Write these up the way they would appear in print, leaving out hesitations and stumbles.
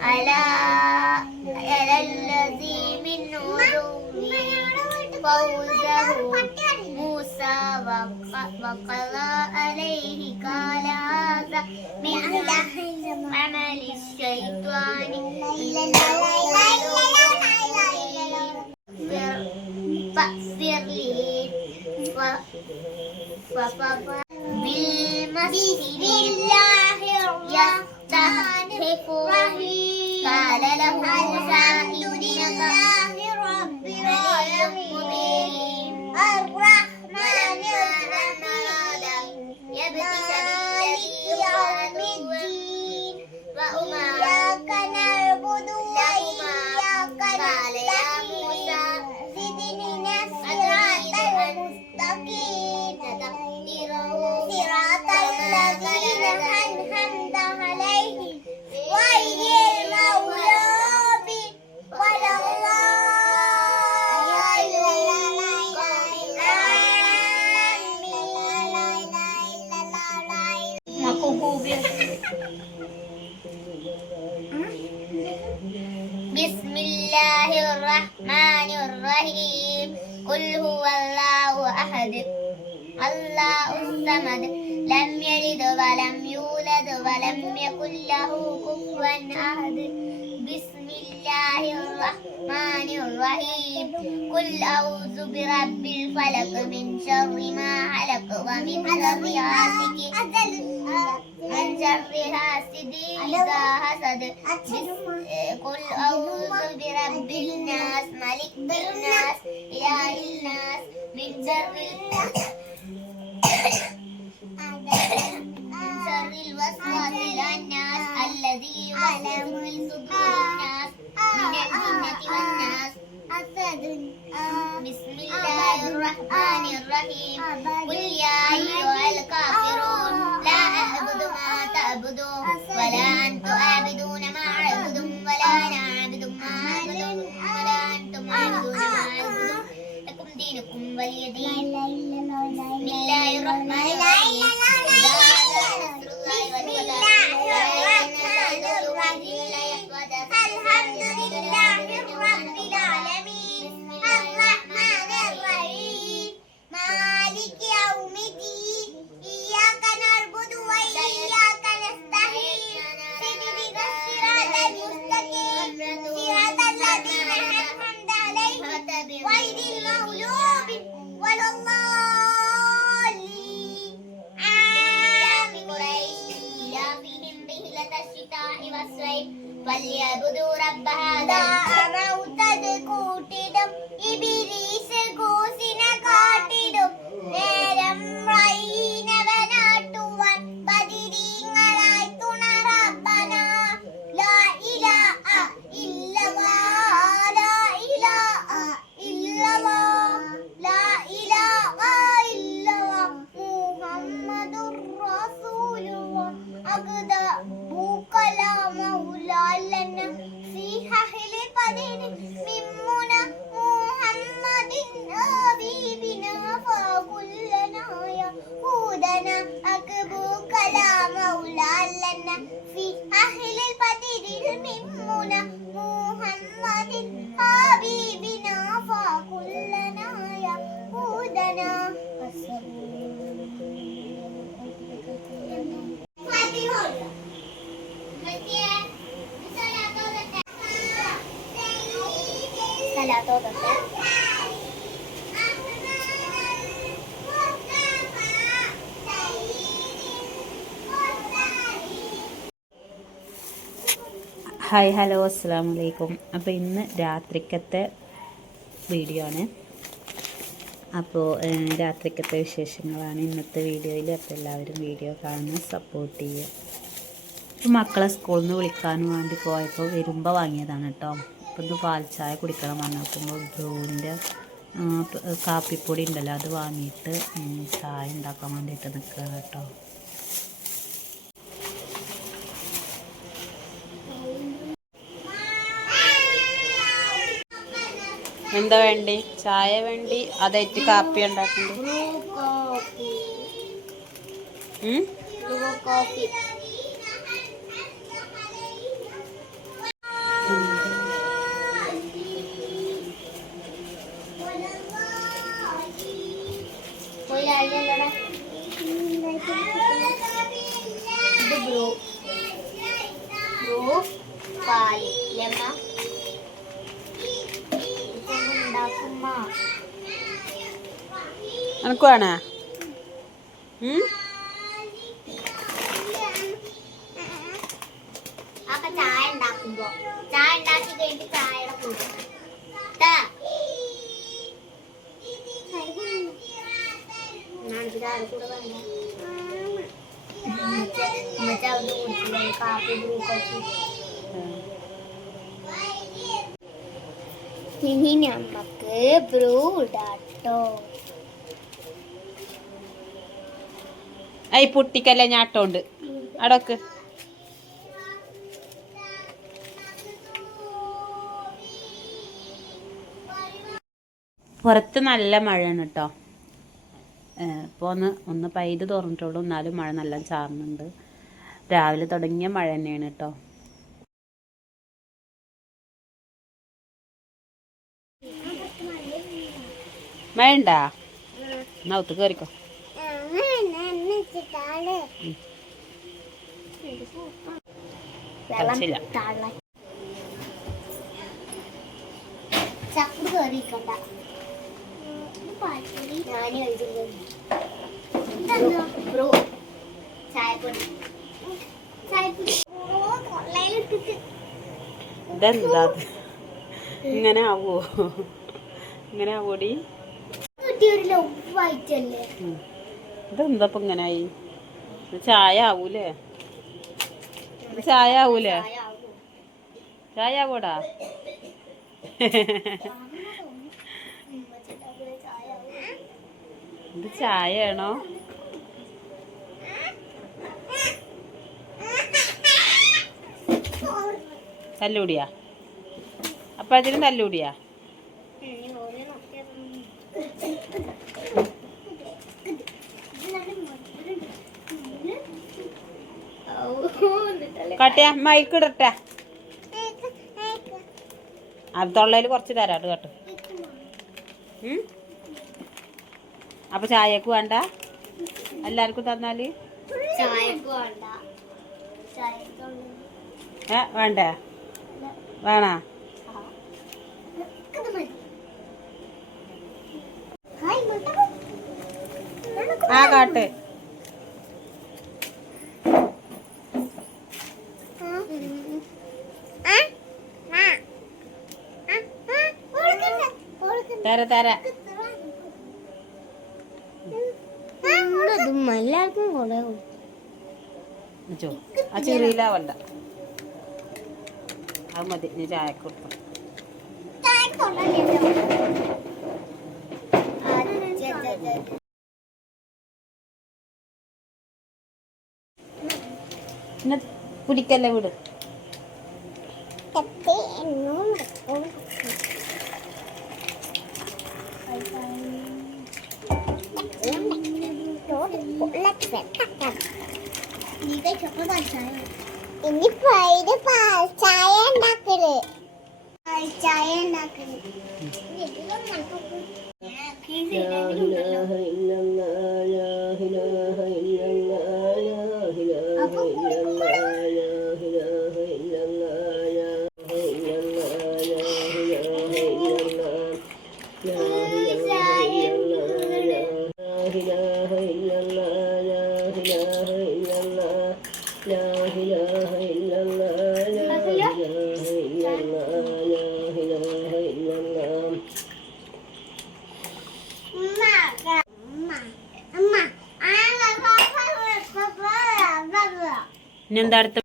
على الذي من علوه فوزه موسى وقضى عليه قال هذا من عمل الشيطان فاغفر لي بالمسجد الله يستهزئ قال له موسى إنك رب العالمين الرحمن الرحيم يبتش بالذي يوم الدين وإياك نعبد وإياك نستعين زدنا الصراط المستقيم صراط الذين أنعمت عليهم غير المغضوب بسم الله الرحمن الرحيم قل هو الله أحد الله الصمد لم يلد ولم يولد ولم يكن له كفوا أحد بسم الله الرحمن الرحيم قل أعوذ برب الفلق من شر ما خلق ومن شر حاسد إذا حسد قل أعوذ برب الناس ملك الناس إله الناس من شر الوسواس الخناس الذي يوسوس في صدور الناس من الجنة والناس بسم الله الرحمن الرحيم قل يا أيها الكافرون لا أعبد ما تعبدون ولا أنتم عابدون ما أعبد ولا أنا عابد ما أعبدون ولا أنتم عابدون ما أعبد لكم دينكم ولي دين بسم الله الرحمن الرحيم الحمد لله رب العالمين الرحمن الرحيم مالك يوم الدين إياك نعبد وإياك نستعين اهدنا الصراط المستقيم صراط الذين أنعمت عليهم غير المغضوب ولا الضالين آمين إلافهم رحلة الشتاء والصيف فليعبدوا رب هذا موتد കൂട്ടിടും ഇബിലീസ് കൂസിനെ കാട്ടിടും നേരം റൈനവനാട്ടുവാൻ ബദിരീങ്ങളായി തുണറബ്ബന ലാ ഇലാഹ ഇല്ലല്ലാഹ് ലാ ഇലാഹ ഇല്ലല്ലാഹ് ലാ ഇലാഹ ഇല്ലല്ലാഹ് മുഹമ്മദുർ റസൂലുള്ളാഹ് അഖദ കലാമൗലാലന ഫീ അഹ്ലി പദിൻ മിമ്മുന മുഹമ്മദിൻ ഹബീബിന ഫകുല്ലന യഹൂദന അക്ബു കലാമൗലാലന ഫീ അഹ്ലി പദിൻ മിമ്മുന മുഹമ്മദിൻ ഹബീബിന ഫകുല്ലന യഹൂദന ഹായ് ഹലോ അസ്സലാമു അലൈക്കും. അപ്പോൾ ഇന്ന് രാത്രിക്കത്തെ വീഡിയോ ആണ്. അപ്പോൾ രാത്രിക്കത്തെ വിശേഷങ്ങളാണ് ഇന്നത്തെ വീഡിയോയിൽ. അപ്പോൾ എല്ലാവരും വീഡിയോ കാണുന്ന സപ്പോർട്ട് ചെയ്യുക. അപ്പോൾ മക്കളെ സ്കൂളിൽ നിന്ന് വിളിക്കാനും വേണ്ടി പോയപ്പോൾ വരുമ്പോൾ വാങ്ങിയതാണ് കേട്ടോ. അപ്പോൾ ഇത് പാൽ ചായ കുടിക്കണം വന്ന് നോക്കുമ്പോൾ ബ്രൂവിൻ്റെ കാപ്പിപ്പൊടി ഉണ്ടല്ലോ അത് വാങ്ങിയിട്ട് ചായ ഉണ്ടാക്കാൻ വേണ്ടിയിട്ട് നിൽക്കുക കേട്ടോ. എന്താ വേണ്ടി? ചായ വേണ്ടി അതായിട്ട് കാപ്പി ഉണ്ടാക്കണ്ടേ? കോഫി. എനക്ക് വേണേ? അപ്പൊ ചായ ഉണ്ടാക്കുമ്പോ ചായ ഉണ്ടാക്കി കഴിഞ്ഞിട്ട് ചായയുടെ കൂടെ ഇനി നമ്മക്ക് ബ്രൂ ഇടാട്ടോ. ഈ പൊട്ടിക്കല്ലേ ഞാട്ടോണ്ട് അടക്ക്. പുറത്ത് നല്ല മഴയാണ് കേട്ടോ. ഇപ്പോൾ ഒന്ന് പെയ്ത് തുറന്നിട്ടുള്ളൂ, എന്നാലും മഴ നല്ല ചാറുന്നുണ്ട്. രാവിലെ തുടങ്ങിയ മഴ തന്നെയാണ് കേട്ടോ. മഴ ഉണ്ടാ? എന്നാ ഒത്ത് കയറിക്കോ. കളിച്ചില്ല. ചക്കുട് കയറിക്കണ്ട. ഇതെന്താ ഇങ്ങനെ ആവോ? ഇങ്ങനെ ആവോടി? ഇതെന്താ ഇപ്പൊ ഇങ്ങനെ ആയി? ചായ ആവൂലേ? ചായ ആവൂലേ? ചായ ആവോടാ? ഇത് ചായയാണോ? തല്ലൂടിയാ? അപ്പൊ അതിന് തല്ലൂടിയാ? കട്ടിയാ മൈക്കിടട്ടെ. അത് തൊള്ളയിൽ കുറച്ച് തരാട്ട് കേട്ടോ. അപ്പൊ ചായക്ക് വേണ്ട? എല്ലാവർക്കും തന്നാല് വേണ്ടേ? വേണ? ആ കാട്ട്. തര തര. എല്ലാവർക്കും കൂടെ ആ ചെറിയിലാവണ്ട. അത് മതി. ഞാൻ ചായക്ക് കൊടുത്തു. പിന്നെ കുടിക്കല്ലേ വിട്. ഇനിയിപ്പോ ചായ ഉണ്ടാക്കല്. ചായ ഉണ്ടാക്കല്. ഇനിയെന്താ അടുത്ത?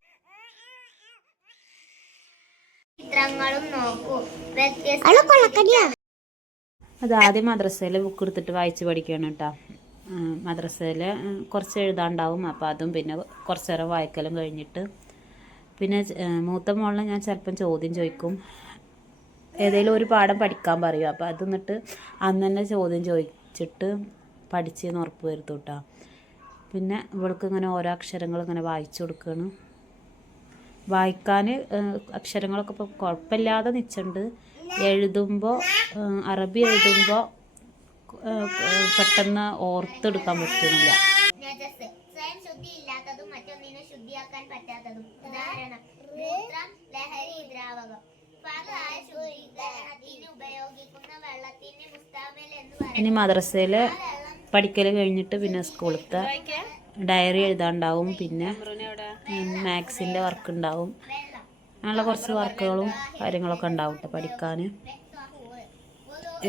ചിത്രങ്ങളും നോക്കൂ. അത് ആദ്യം മദ്രസയിൽ ബുക്ക് എടുത്തിട്ട് വായിച്ച് പഠിക്കുകയാണ് കേട്ടോ. മദ്രസയിൽ കുറച്ച് എഴുതാണ്ടാവും, അപ്പോൾ അതും പിന്നെ കുറച്ച് നേരം വായിക്കലും കഴിഞ്ഞിട്ട് പിന്നെ മൂത്ത മോളിനെ ഞാൻ ചിലപ്പം ചോദ്യം ചോദിക്കും. ഏതെങ്കിലും ഒരു പാഠം പഠിക്കാൻ പറയും. അപ്പോൾ അത് എന്നിട്ട് അന്ന് തന്നെ ചോദ്യം ചോദിച്ചിട്ട് പഠിച്ചെന്ന് ഉറപ്പ് വരുത്തും കേട്ടോ. പിന്നെ ഇവൾക്ക് ഇങ്ങനെ ഓരോ അക്ഷരങ്ങൾ ഇങ്ങനെ വായിച്ചു കൊടുക്കുകയാണ്. വായിക്കാൻ അക്ഷരങ്ങളൊക്കെ ഇപ്പോൾ കുഴപ്പമില്ലാതെ നിൽച്ചുണ്ട്. എഴുതുമ്പോൾ അറബി എഴുതുമ്പോൾ പെട്ടെന്ന് ഓർത്തെടുക്കാൻ പറ്റുന്നില്ല. സ്വയം ശുദ്ധിയില്ലാത്തതും മറ്റൊന്നിനെ ശുദ്ധിയാക്കാൻ പറ്റാത്തതും. ഉദാഹരണം: മൂത്രം, ലഹരി ദ്രാവകം. പാകമായ ശുദ്ധീകരണത്തിന് ഉപയോഗിക്കുന്ന വെള്ളത്തിന് മുസ്താമിൽ എന്ന് പറയും. ഇനി മദ്രസയിൽ പഠിക്കൽ കഴിഞ്ഞിട്ട് പിന്നെ സ്കൂളത്തെ ഡയറി എഴുതാണ്ടാവും. പിന്നെ മാത്സിൻ്റെ വർക്ക് ഉണ്ടാവും. അങ്ങനെയുള്ള കുറച്ച് വർക്കുകളും കാര്യങ്ങളൊക്കെ ഉണ്ടാവും കേട്ടോ പഠിക്കാൻ.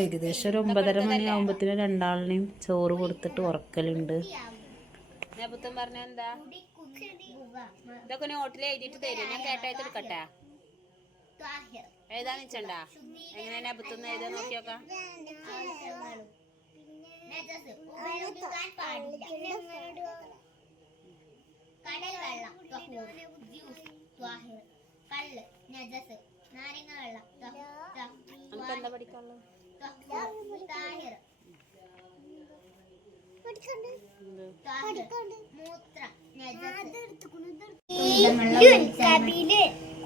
ഏകദേശം ഒരു 9:30 മണിയാകുമ്പോഴത്തേനും രണ്ടാളിനെയും ചോറ് കൊടുത്തിട്ട് ഉറക്കലുണ്ട്. ഇതൊക്കെ നോട്ടിൽ എഴുതിയിട്ട് തരും. ഞാൻ കേട്ടായിട്ട് എടുക്കട്ടെ. എഴുതാൻ വെച്ചണ്ടാ എങ്ങനെയാ അബദ്ധം എഴുതാൻ നോക്കിയോക്കാം. ഉപയോഗിക്കാൻ പാടില്ല. കടൽ വെള്ളം, കല്ല്, നജസ്, നാരങ്ങ വെള്ളം, എന്താ പഠിക്കാനുള്ളത്?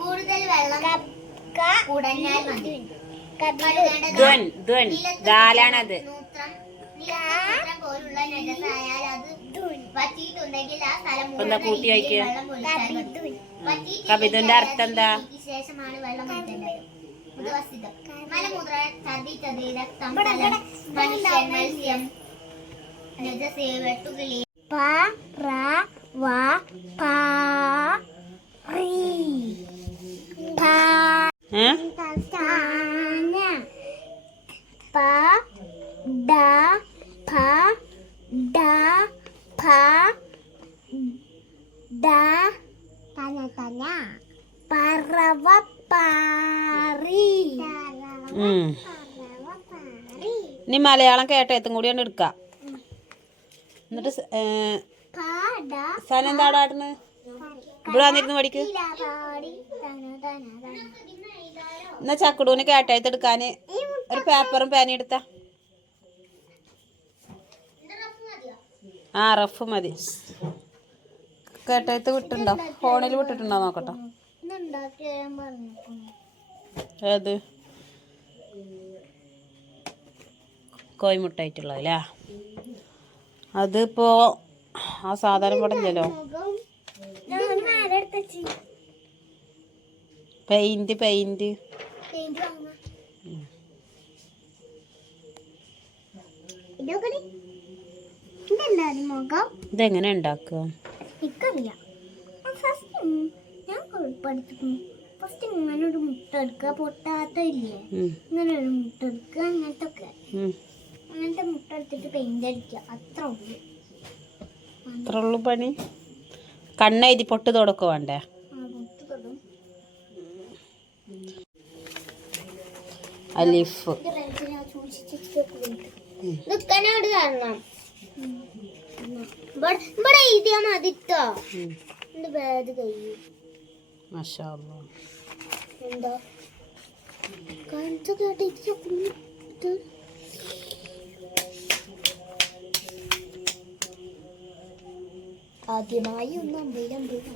കൂടുതൽ വെള്ളം കുടഞ്ഞാൽ മതി. മൂത്രം പോലുള്ള നജസായാൽ അത് പറ്റിയിട്ടുണ്ടെങ്കിൽ ആ സ്ഥലം കവിതന്റെ അർത്ഥം എന്താ? ശേഷമാണ് വെള്ളം ഒഴിക്കേണ്ടത്. മലമൂത്ര, ഛർദി, ചതി, രക്തം, മനുഷ്യൻ, മത്സ്യം, നജസ്, വെട്ടുകിളി. ഇനി മലയാളം കേട്ടേത്തും കൂടിയാണ് എടുക്കാം. എന്നിട്ട് സ്ഥലം എന്താടാടുന്ന് ഇവിടെ വന്നിരുന്ന് പഠിക്ക്. എന്നാ ചക്കുടൂന് കേട്ടായിട്ട് എടുക്കാന് ഒരു പേപ്പറും പേനയും എടുത്താ. ആ റഫ് മതി. കേട്ടായിട്ട് വിട്ടുണ്ടോ? ഫോണിൽ വിട്ടിട്ടുണ്ടോ നോക്കട്ടോ. ഏത് കോയിമുട്ടായിട്ടുള്ളതല്ലേ? അതിപ്പോ ആ സാധാരണ പടഞ്ഞല്ലോ. പെയിന്റ് ഇതെങ്ങനെ ഉണ്ടാക്കുക? ഫസ്റ്റ് ഇങ്ങനെ ഒരു മുട്ട എടുക്കുക, പൊട്ടാത്ത ഇല്ലേ, ഇങ്ങനെ ഒരു മുട്ട എടുക്കുക, അങ്ങനത്തെ മുട്ട എടുത്തിട്ട് പെയിന്റ് അടിക്കുക. അത്ര ഉള്ളു പണി. കണ്ണെഴുതി പൊട്ട് തൊടൊക്കെ വേണ്ടേ? അലിഫ് കാരണം ഇവിടെ എഴുതിയാ മതിട്ടോ. മാഷാ അല്ലാഹ്. എന്താ ആദ്യമായി ഒന്ന് അമ്പയിലമ്പത്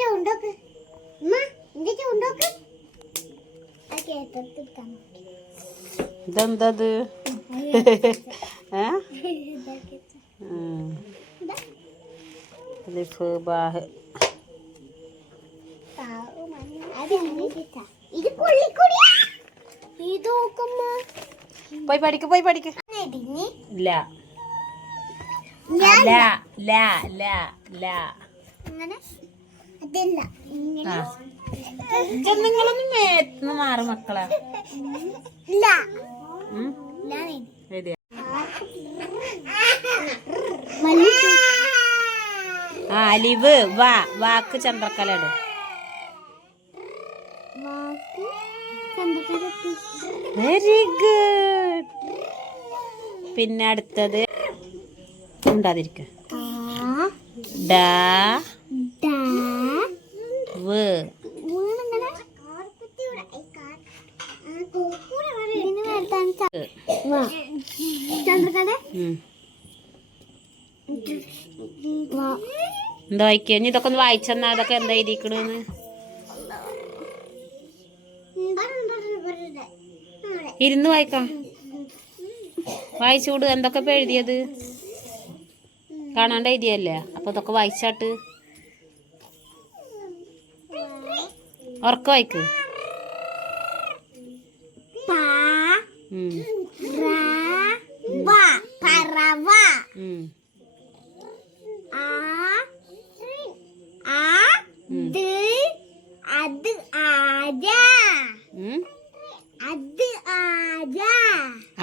ചൂണ്ടോക്ക് ചൂണ്ടോക്ക് ഇതെന്തത്? അലിഫ് ബാഹ്. പോയി പഠിക്ക്. ഇല്ല നിങ്ങളൊന്നും മേത്തുനിന്ന് മാറും മക്കളെ. അലിവ് വാക്ക് ചന്ദ്രക്കലട്. Very good. പിന്നെ അടുത്തത് ഉണ്ടാതിരിക്ക. അടവ്. എന്താ വായിക്കുക? ഇനി ഇതൊക്കെ ഒന്ന് വായിച്ചെന്നാ അതൊക്കെ എന്താ എഴുതിക്കണെന്ന്. ഇരുന്ന് വായിക്കാം. വായിച്ചുകൂട്. എന്തൊക്കെ ഇപ്പൊ എഴുതിയത്? കാണാണ്ട് എഴുതിയല്ലേ? അപ്പൊ ഇതൊക്കെ വായിച്ചാട്ട് ഉറക്ക വായിക്ക്.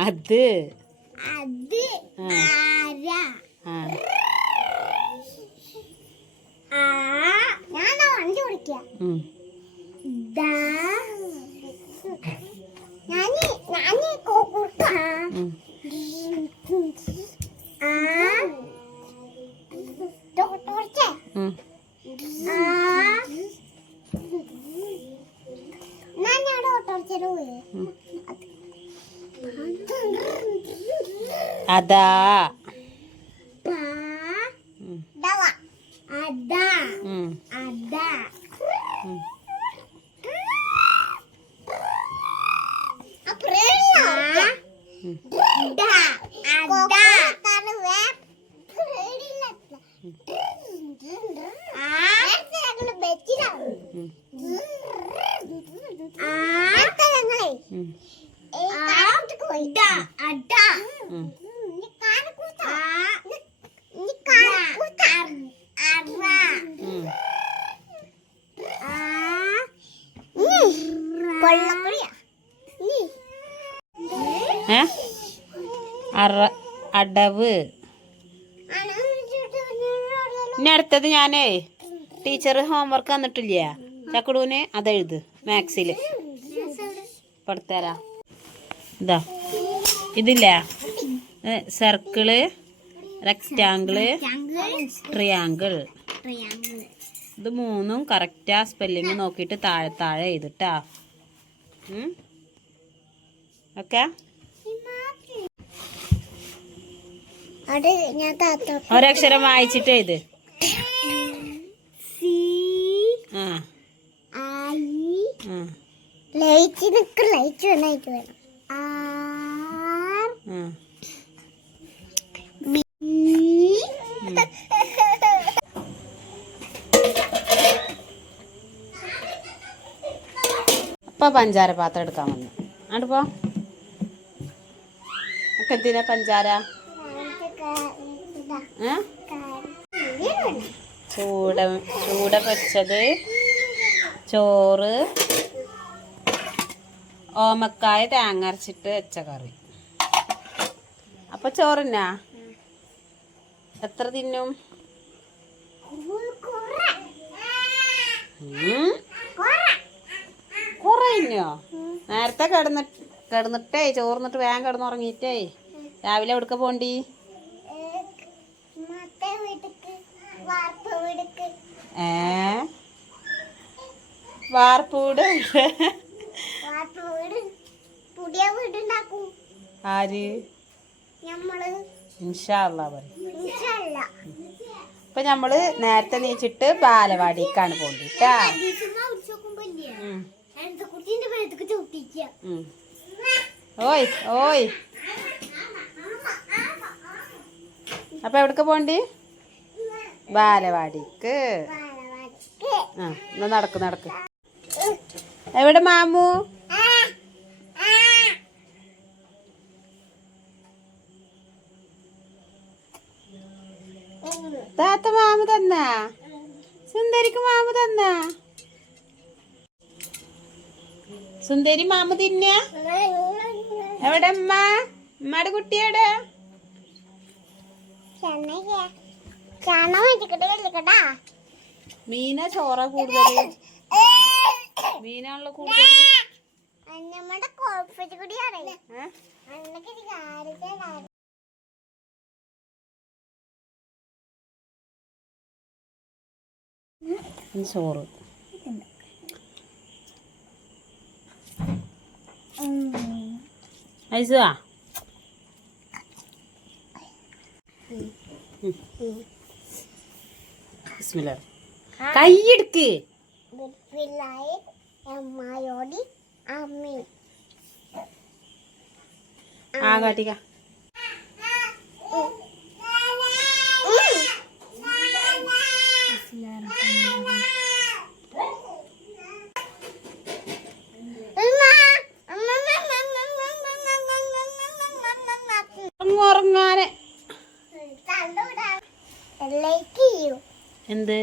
അത് അതാ അടവ്. ഇനി അടുത്തത് ഞാനേ ടീച്ചർ ഹോംവർക്ക് തന്നിട്ടില്ല ചക്കുടൂന്, അതെഴുത് മാത്സിൽ. പഠിത്തരാ. ഇതാ ഇതില്ല, സർക്കിള്, റെക്റ്റാങ്കിള്, ട്രിയാങ്കിൾ. ഇത് മൂന്നും കറക്റ്റാ സ്പെല്ലിങ് നോക്കിയിട്ട് താഴെ താഴെ എഴുതിട്ടാ. ഓക്കെ. ഒരക്ഷരം വായിച്ചിട്ട് എഴുത്. അപ്പൊ പഞ്ചാര പാത്രം എടുക്കാൻ വന്നു. അടുപ്പോ ഒക്കെ എന്തിനാ പഞ്ചാര? ചൂട പൊരിച്ചത്, ചോറ്, ഓമക്കായ തേങ്ങ അരച്ചിട്ട് വെച്ച കറി. അപ്പൊ ചോറിനാ എത്ര തിന്നും? കുറഞ്ഞോ? നേരത്തെ കിടന്നിട്ടേ ചോറിന്നിട്ട് വേഗം കിടന്നുറങ്ങിയിട്ടേ രാവിലെ എവിടുക്ക പോണ്ടി? വാർപ്പ് വീട്? ആര്? ഇൻഷാ അല്ലാഹ് പറയും. ഇപ്പൊ നമ്മള് നേരത്തെ നീച്ചിട്ട് ബാലവാടിക്കാണ് പോണ്ടിട്ടാ. ഓയ് ഓയ്. അപ്പൊ എവിടക്ക പോണ്ടി? ബാലവാടിക്ക്. എന്നാ നടക്ക് നടക്ക്. എവിടെ മാമു? താത്ത മാമു തന്നാ? സുന്ദരിക്ക് മാമു തന്നാ? സുന്ദരി മാമു തിന്ന? എവിടെ അമ്മ? അമ്മയുടെ കുട്ടിയുടെ മീന ചോറ കൂടുതൽ. മീനാണല്ലോ കൂടുതൽ. ചോറ് ഐസുവാ ബിസ്മില്ലാ കൈയെടുക്ക് അമ്മയോടി അമ്മി ആ കാട്ടിക്ക ഉറങ്ങാനെ എന്ത്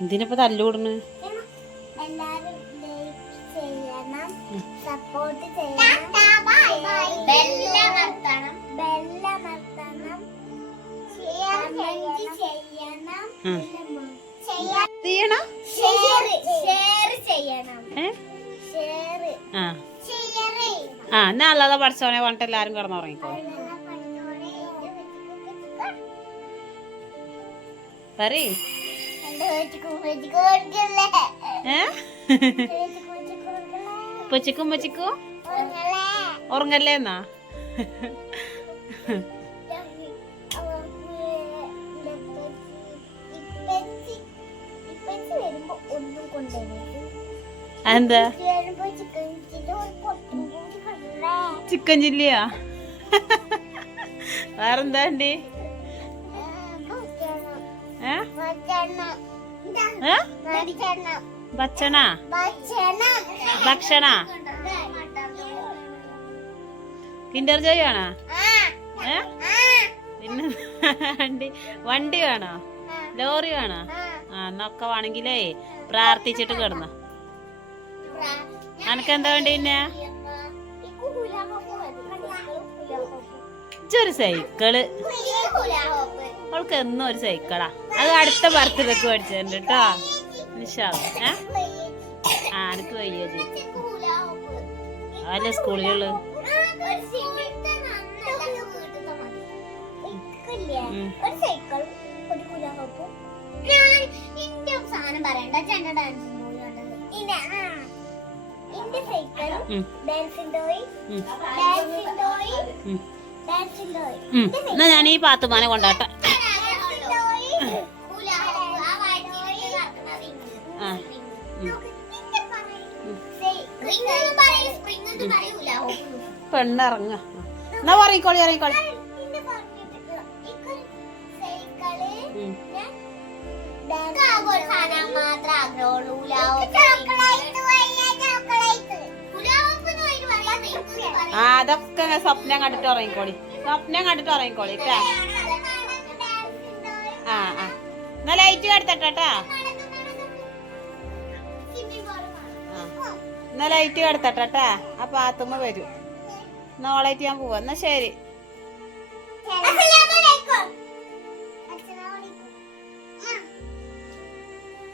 എന്തിനപ്പ തല്ലുകൂടണ് സപ്പോർട്ട് ചെയ്യണം ചെയ്യണം ആ എന്നാ അല്ലാതെ പഠിച്ചോനെ പറഞ്ഞിട്ട് എല്ലാരും കിടന്നുറങ്ങിക്കോ പറയ് ഉപ്പച്ചിക്കും ഉമ്മച്ചിക്കും ഉറങ്ങല്ലേ എന്നാ എന്താ ചിക്കൻ ചില്ലിയാ വേറെന്താ ഉണ്ട് ഭക്ഷണ ഭക്ഷണ കിൻഡർ ജോയ് ആണോ പിന്നെ വണ്ടി വേണോ ലോറി വേണോ ആ എന്നൊക്കെ വേണമെങ്കിലേ പ്രാർത്ഥിച്ചിട്ട് കിടന്നോ അനക്കെന്താ വേണ്ടി പിന്നെ ഇച്ചൊരു സൈക്കിള് അവൾക്ക് എന്നും ഒരു സൈക്കിളാ അത് അടുത്ത ബർത്ത്ഡേക്ക് മേടിച്ചിട്ടുണ്ട് കേട്ടോ ആ എനിക്ക് വയ്യ ചേച്ചി അതല്ലേ സ്കൂളിലുള്ളു സാധനം പറയണ്ട ചേട്ടൻ ഡാൻസ് എന്നാ ഞാൻ ഈ പാത്തുമാനെ കൊണ്ടാട്ടെ പെണ്ണിറങ്ങ എന്നാ പറയിക്കോളി ഇറങ്ങിക്കോളി ആ അതൊക്കെ സ്വപ്നം കണ്ടിട്ട് ഉറങ്ങിക്കോളി സ്വപ്നം കണ്ടിട്ട് ഉറങ്ങിക്കോളി ആ ആ എന്നാ ലൈറ്റ് കെടുത്തട്ടാ എന്നാ ലൈറ്റ് കെടുത്തട്ടാ ആ പാത്തുമ്മ വരും നോളായിട്ട് ഞാൻ പോവാ എന്നാ ശരി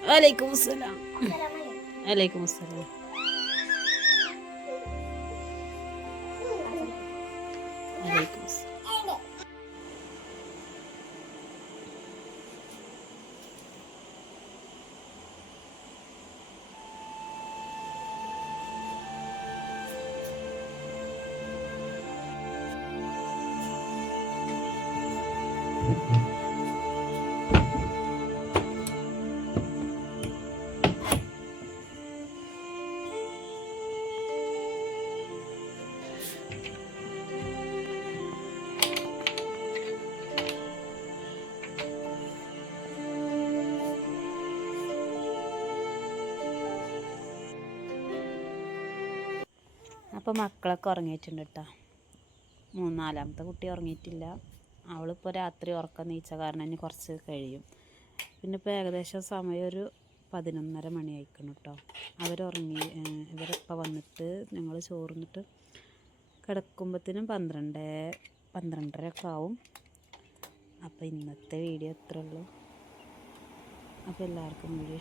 വലൈക്കും അസ്സലാം വലൈക്കും അസ്സലാം വലൈക്കും അസ്സലാം അപ്പോൾ മക്കളൊക്കെ ഉറങ്ങിയിട്ടുണ്ട് കേട്ടോ നാലാമത്തെ കുട്ടി ഉറങ്ങിയിട്ടില്ല അവളിപ്പോൾ രാത്രി ഉറക്കം നീച്ച കാരണം ഇനി കുറച്ച് കഴിയും പിന്നെ ഇപ്പോൾ ഏകദേശം സമയം ഒരു 11:30 മണിയായിക്കണം കേട്ടോ അവരുറങ്ങി ഇവരപ്പം വന്നിട്ട് ഞങ്ങൾ ചോറിന്നിട്ട് കിടക്കുമ്പോഴത്തേനും 12:30 ഒക്കെ ആവും അപ്പോൾ ഇന്നത്തെ വീഡിയോ ഇത്രേ ഉള്ളൂ അപ്പോൾ എല്ലാവർക്കും വീഡിയോ